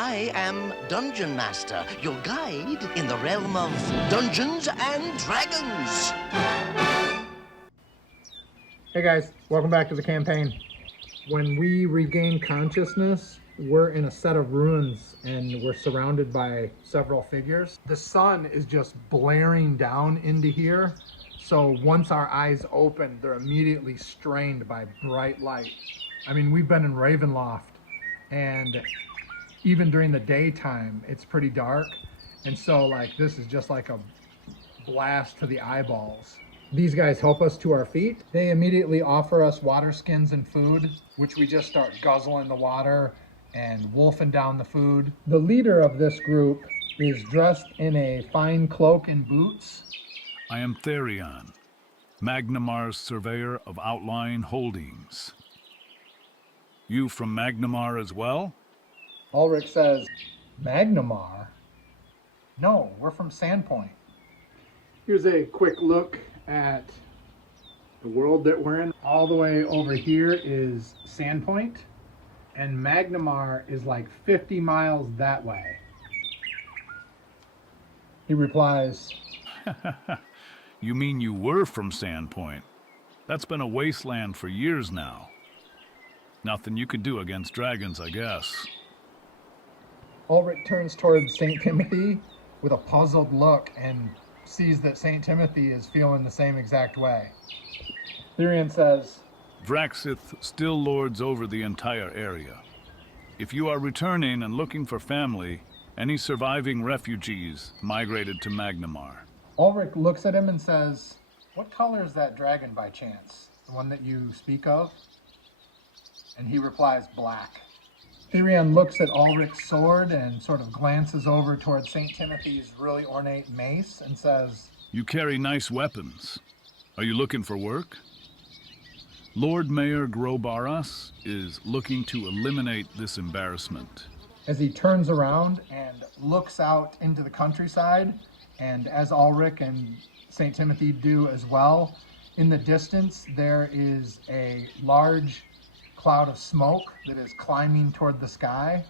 I am Dungeon Master, your guide in the realm of Dungeons and Dragons. Hey guys, welcome back to the campaign. When we regain consciousness, we're in a set of ruins and we're surrounded by several figures. The sun is just blaring down into here. So once our eyes open, they're immediately strained by bright light. I mean, we've been in Ravenloft and even during the daytime, it's pretty dark. And so like, this is just like a blast to the eyeballs. These guys help us to our feet. They immediately offer us water skins and food, which we just start guzzling the water and wolfing down the food. The leader of this group is dressed in a fine cloak and boots. I am Therion, Magnamar's surveyor of Outlying Holdings. You from Magnamar as well? Ulrich says, Magnamar? No, we're from Sandpoint. Here's a quick look at the world that we're in. All the way over here is Sandpoint, and Magnamar is like 50 miles that way. He replies, You mean you were from Sandpoint? That's been a wasteland for years now. Nothing you could do against dragons, I guess. Ulrich turns towards St. Timothy with a puzzled look and sees that St. Timothy is feeling the same exact way. Therion says, Vraxith still lords over the entire area. If you are returning and looking for family, any surviving refugees migrated to Magnamar. Ulrich looks at him and says, what color is that dragon by chance? The one that you speak of? And he replies, black. Therion looks at Ulrich's sword and sort of glances over towards St. Timothy's really ornate mace and says, You carry nice weapons. Are you looking for work? Lord Mayor Grobaras is looking to eliminate this embarrassment. As he turns around and looks out into the countryside, and as Ulrich and St. Timothy do as well, in the distance there is a large cloud of smoke that is climbing toward the sky.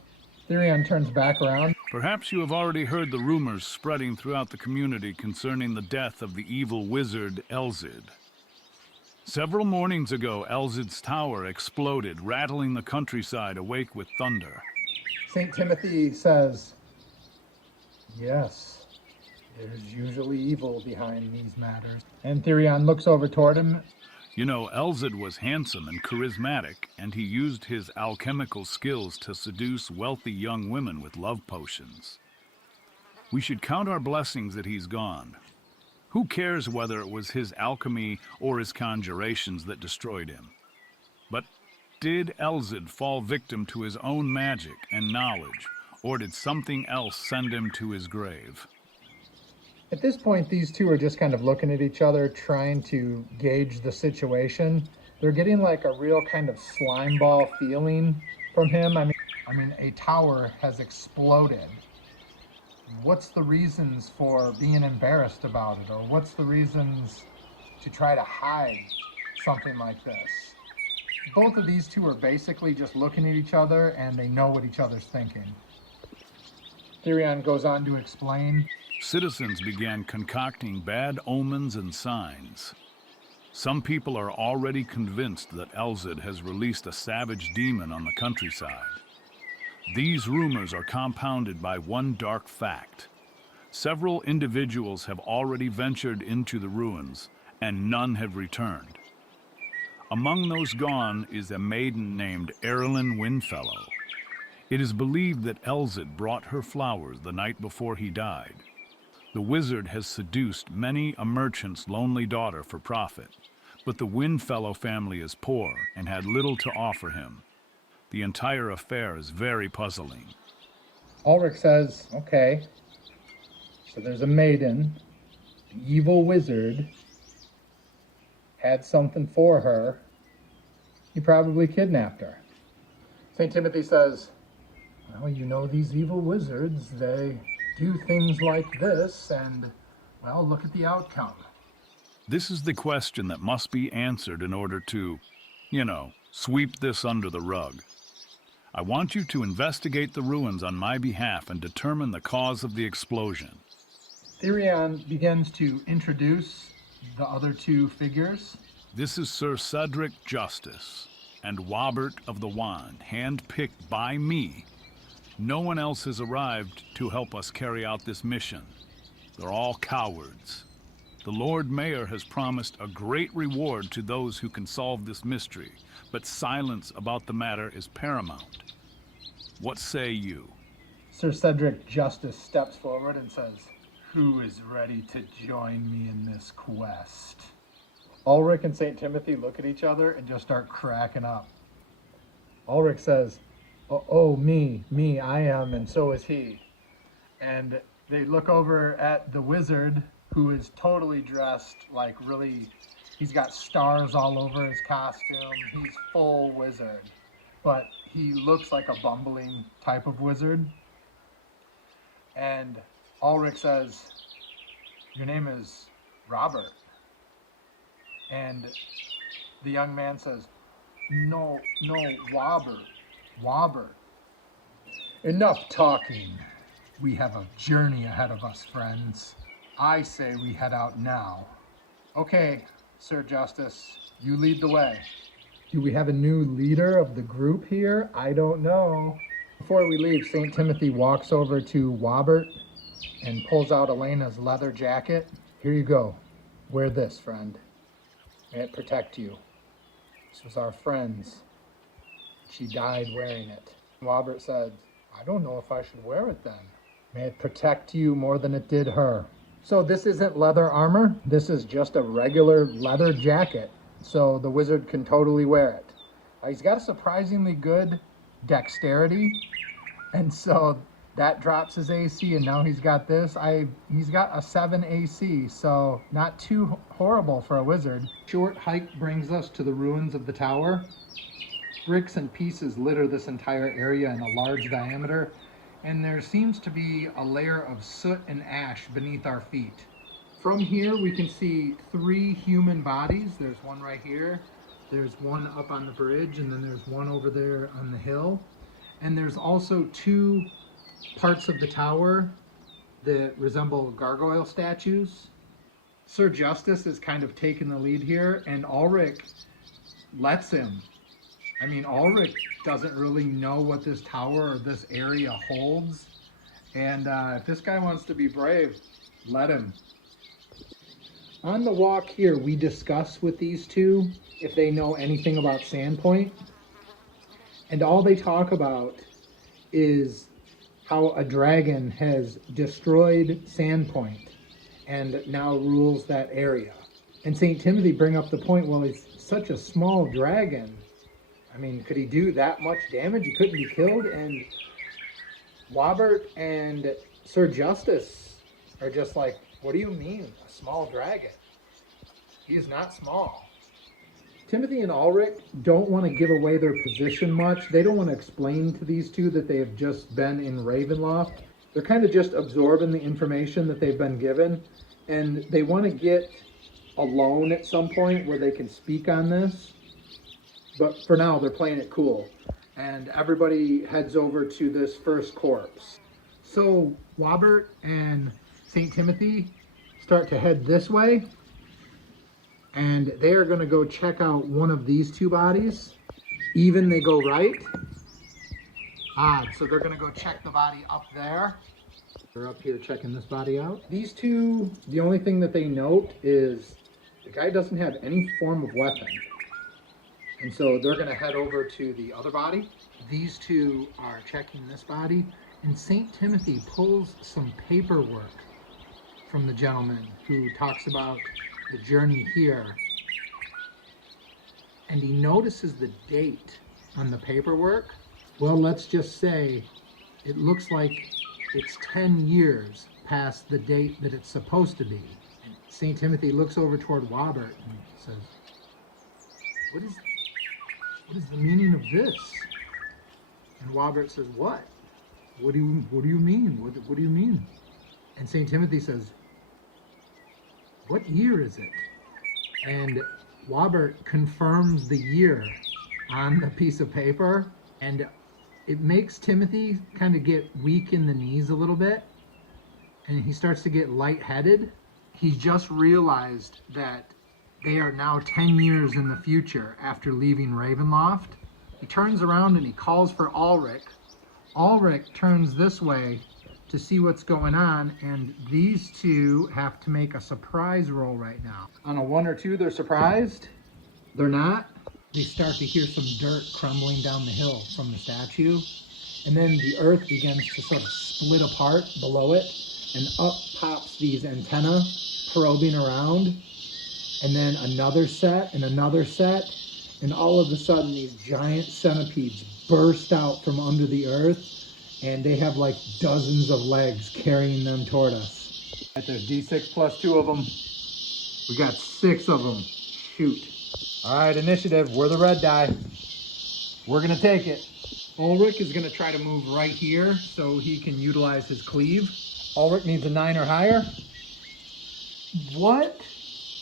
Therion turns back around. Perhaps you have already heard the rumors spreading throughout the community concerning the death of the evil wizard Elzid. Several mornings ago, Elzid's tower exploded, rattling the countryside awake with thunder. St. Timothy says, yes, there's usually evil behind these matters. And Therion looks over toward him. You know, Elzid was handsome and charismatic, and he used his alchemical skills to seduce wealthy young women with love potions. We should count our blessings that he's gone. Who cares whether it was his alchemy or his conjurations that destroyed him? But did Elzid fall victim to his own magic and knowledge, or did something else send him to his grave? At this point, these two are just kind of looking at each other, trying to gauge the situation. They're getting like a real kind of slime ball feeling from him. I mean, a tower has exploded. What's the reasons for being embarrassed about it? Or what's the reasons to try to hide something like this? Both of these two are basically just looking at each other and they know what each other's thinking. Therion goes on to explain. Citizens began concocting bad omens and signs. Some people are already convinced that Elzid has released a savage demon on the countryside. These rumors are compounded by one dark fact. Several individuals have already ventured into the ruins, and none have returned. Among those gone is a maiden named Erilyn Windfellow. It is believed that Elzid brought her flowers the night before he died. The wizard has seduced many a merchant's lonely daughter for profit, but the Windfellow family is poor and had little to offer him. The entire affair is very puzzling. Ulrich says, okay, so there's a maiden, the evil wizard had something for her. He probably kidnapped her. St. Timothy says, well, you know, these evil wizards, they do things like this, and, well, look at the outcome. This is the question that must be answered in order to, sweep this under the rug. I want you to investigate the ruins on my behalf and determine the cause of the explosion. Therion begins to introduce the other two figures. This is Sir Cedric Justice and Wobert of the Wand, handpicked by me. No one else has arrived to help us carry out this mission. They're all cowards. The Lord Mayor has promised a great reward to those who can solve this mystery, but silence about the matter is paramount. What say you? Sir Cedric Justice steps forward and says, "Who is ready to join me in this quest?" Ulrich and St. Timothy look at each other and just start cracking up. Ulrich says, oh, me, I am, and so is he. And they look over at the wizard, who is totally dressed like really, he's got stars all over his costume. He's full wizard, but he looks like a bumbling type of wizard. And Ulrich says, "Your name is Robert." And the young man says, No, Wobert. Enough talking. We have a journey ahead of us, friends. I say we head out now. Okay, Sir Justice, you lead the way. Do we have a new leader of the group here? I don't know. Before we leave, St. Timothy walks over to Wobert and pulls out Elena's leather jacket. Here you go. Wear this, friend. May it protect you. This was our friend's. She died wearing it. Wobert said, I don't know if I should wear it then. May it protect you more than it did her. So this isn't leather armor. This is just a regular leather jacket. So the wizard can totally wear it. He's got a surprisingly good dexterity. And so that drops his AC, and now he's got this. He's got a 7 AC, so not too horrible for a wizard. Short hike brings us to the ruins of the tower. Bricks and pieces litter this entire area in a large diameter, and there seems to be a layer of soot and ash beneath our feet. From here we can see 3 human bodies. There's one right here, there's one up on the bridge, and then there's one over there on the hill. And there's also 2 parts of the tower that resemble gargoyle statues. Sir Justice is kind of taking the lead here, and Ulrich lets him. I mean, Ulrich doesn't really know what this tower or this area holds, and if this guy wants to be brave, let him. On the walk here, we discuss with these two if they know anything about Sandpoint, and all they talk about is how a dragon has destroyed Sandpoint and now rules that area. And St. Timothy bring up the point, well, he's such a small dragon. I mean, could he do that much damage? He couldn't be killed? And Wobert and Sir Justice are just like, what do you mean, a small dragon? He is not small. Timothy and Ulrich don't want to give away their position much. They don't want to explain to these two that they have just been in Ravenloft. They're kind of just absorbing the information that they've been given, and they want to get alone at some point where they can speak on this. But for now, they're playing it cool. And everybody heads over to this first corpse. So Wobert and St. Timothy start to head this way. And they are going to go check out one of these 2 bodies. Even they go right. Odd. So they're going to go check the body up there. They're up here checking this body out. These 2, the only thing that they note is the guy doesn't have any form of weapon. And so they're going to head over to the other body. These 2 are checking this body. And St. Timothy pulls some paperwork from the gentleman who talks about the journey here, and he notices the date on the paperwork. Well, let's just say it looks like it's 10 years past the date that it's supposed to be. And St. Timothy looks over toward Wobert and says, what is the meaning of this? And Wobert says, what do you mean? What do you mean? And St. Timothy says, what year is it? And Wobert confirms the year on the piece of paper, and it makes Timothy kind of get weak in the knees a little bit, and he starts to get lightheaded. He's just realized that they are now 10 years in the future after leaving Ravenloft. He turns around and he calls for Ulrich. Ulrich turns this way to see what's going on, and these two have to make a surprise roll right now. On a 1 or 2, they're surprised. They're not. They start to hear some dirt crumbling down the hill from the statue, and then the earth begins to sort of split apart below it, and up pops these antennae probing around, and then another set, and all of a sudden these giant centipedes burst out from under the earth, and they have like dozens of legs carrying them toward us. Right, there's D6 plus 2 of them. We got 6 of them. Shoot. All right, initiative. We're the red die. We're gonna take it. Ulrich is gonna try to move right here so he can utilize his cleave. Ulrich needs a 9 or higher. What?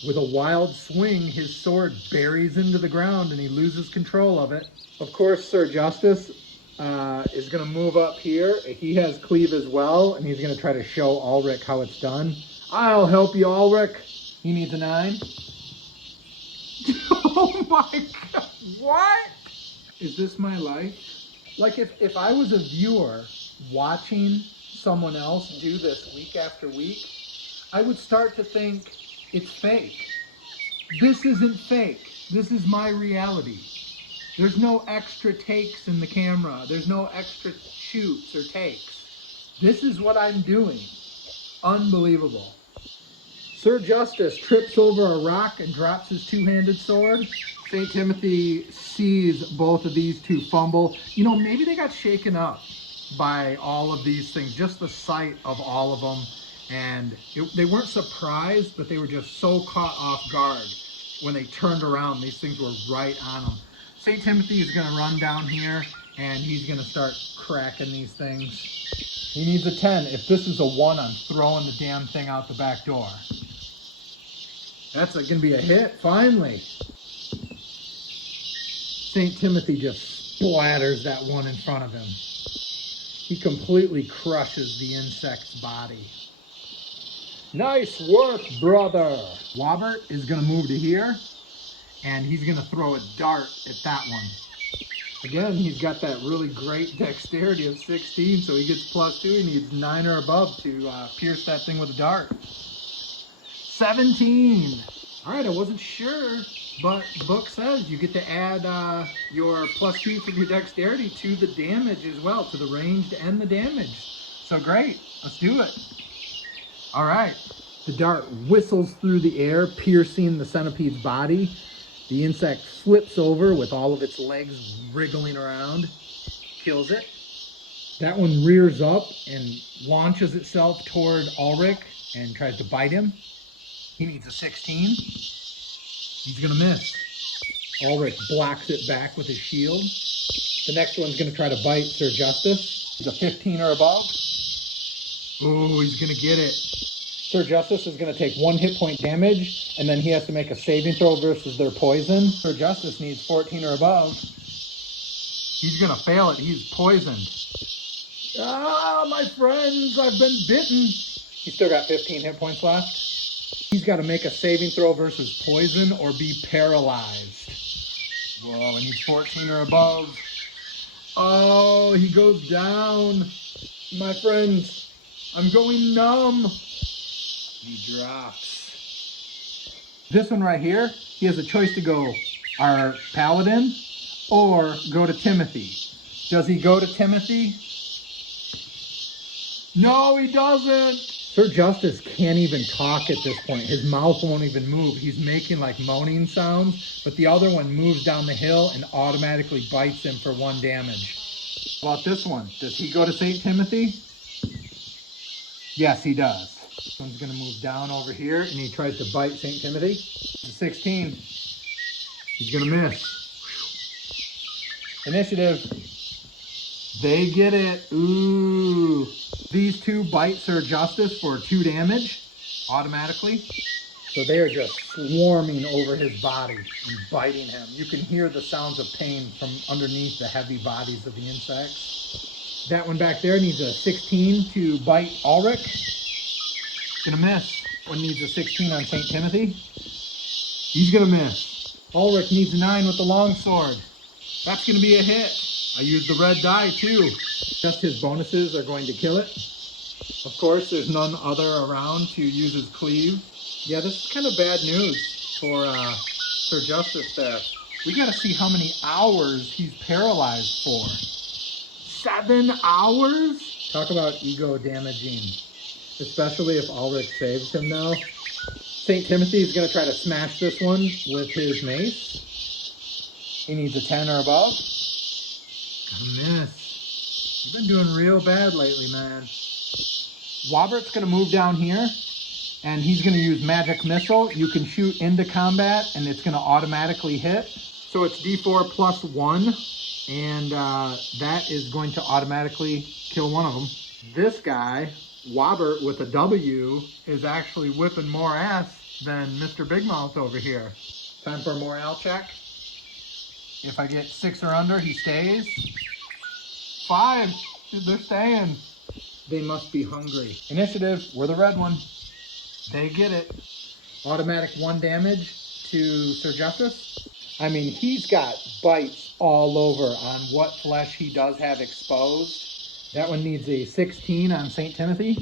With a wild swing, his sword buries into the ground and he loses control of it. Of course, Sir Justice is going to move up here. He has cleave as well, and he's going to try to show Ulrich how it's done. I'll help you, Ulrich. He needs a 9. Oh my God, what? Is this my life? Like if I was a viewer watching someone else do this week after week, I would start to think it's fake. This isn't fake. This is my reality. There's no extra takes in the camera. There's no extra shoots or takes. This is what I'm doing. Unbelievable. Sir Justice trips over a rock and drops his two-handed sword. St. Timothy sees both of these two fumble. You know, maybe they got shaken up by all of these things, just the sight of all of them. And they weren't surprised, but they were just so caught off guard when they turned around. These things were right on them. St. Timothy is going to run down here, and he's going to start cracking these things. He needs a 10. If this is a 1, I'm throwing the damn thing out the back door. That's going to be a hit, finally. St. Timothy just splatters that one in front of him. He completely crushes the insect's body. Nice work, brother. Robert is going to move to here, and he's going to throw a dart at that one. Again, he's got that really great dexterity of 16, so he gets +2. He needs 9 or above to pierce that thing with a dart. 17. All right, I wasn't sure, but the book says you get to add your +2 from your dexterity to the damage as well, to the ranged and the damage. So great, let's do it. All right, the dart whistles through the air, piercing the centipede's body. The insect flips over with all of its legs wriggling around, kills it. That one rears up and launches itself toward Ulrich and tries to bite him. He needs a 16. He's gonna miss. Ulrich blocks it back with his shield. The next one's gonna try to bite Sir Justice. He's a 15 or above. Oh, he's gonna get it. Sir Justice is going to take 1 hit point damage, and then he has to make a saving throw versus their poison. Sir Justice needs 14 or above. He's going to fail it. He's poisoned. Ah, my friends, I've been bitten. He's still got 15 hit points left. He's got to make a saving throw versus poison or be paralyzed. Whoa, and he's 14 or above. Oh, he goes down. My friends, I'm going numb. He drops. This one right here, he has a choice to go our paladin or go to Timothy. Does he go to Timothy? No, he doesn't. Sir Justice can't even talk at this point. His mouth won't even move. He's making like moaning sounds, but the other one moves down the hill and automatically bites him for 1 damage. How about this one? Does he go to St. Timothy? Yes, he does. This one's going to move down over here, and he tries to bite St. Timothy. It's a 16. He's going to miss. Initiative. They get it. Ooh. These two bite Sir Justice for 2 damage automatically. So they are just swarming over his body and biting him. You can hear the sounds of pain from underneath the heavy bodies of the insects. That one back there needs a 16 to bite Ulrich. Gonna miss. One needs a 16 on St. Timothy. He's gonna miss. Ulrich needs a 9 with the longsword. That's gonna be a hit. I used the red die too. Just his bonuses are going to kill it. Of course, there's none other around to use his cleave. Yeah, this is kind of bad news for Sir Justice there. We gotta see how many hours he's paralyzed for. 7 hours? Talk about ego damaging. Especially if Ulrich saves him now. St. Timothy is gonna try to smash this one with his mace. He needs a 10 or above. Gonna miss. You've been doing real bad lately, man. Wobert's gonna move down here. And he's going to use magic missile. You can shoot into combat and it's going to automatically hit. So it's D4 plus 1. And that is going to automatically kill one of them. This guy, Wobert with a W, is actually whipping more ass than Mr. Big Mouth over here. Time for a morale check. If I get 6 or under, he stays. 5. They're staying. They must be hungry. Initiative, we're the red one. They get it. Automatic 1 damage to Sir Justice. I mean, he's got bites all over on what flesh he does have exposed. That one needs a 16 on St. Timothy.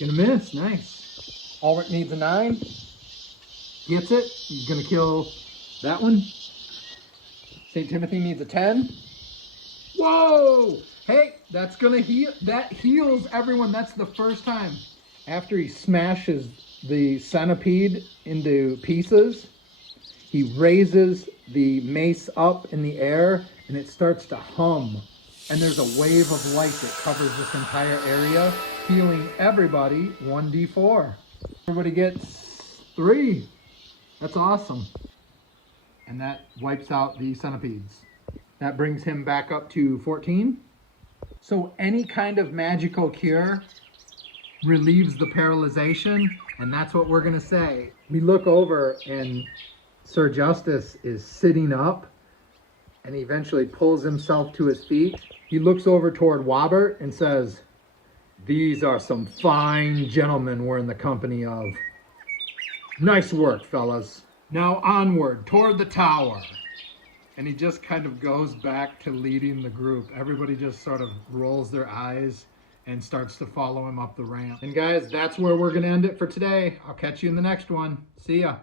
Gonna miss, nice. Ulrich needs a 9. Gets it. He's gonna kill that one. St. Timothy needs a 10. Whoa! Hey, that's gonna heal. That heals everyone. That's the first time. After he smashes the centipede into pieces, he raises the mace up in the air and it starts to hum. And there's a wave of light that covers this entire area, healing everybody 1d4. Everybody gets 3. That's awesome. And that wipes out the centipedes. That brings him back up to 14. So any kind of magical cure relieves the paralyzation, and that's what we're gonna say. We look over and Sir Justice is sitting up and he eventually pulls himself to his feet. He looks over toward Wobert and says, "These are some fine gentlemen we're in the company of. Nice work, fellas. Now onward toward the tower." And he just kind of goes back to leading the group. Everybody just sort of rolls their eyes and starts to follow him up the ramp. And guys, that's where we're gonna end it for today. I'll catch you in the next one. See ya.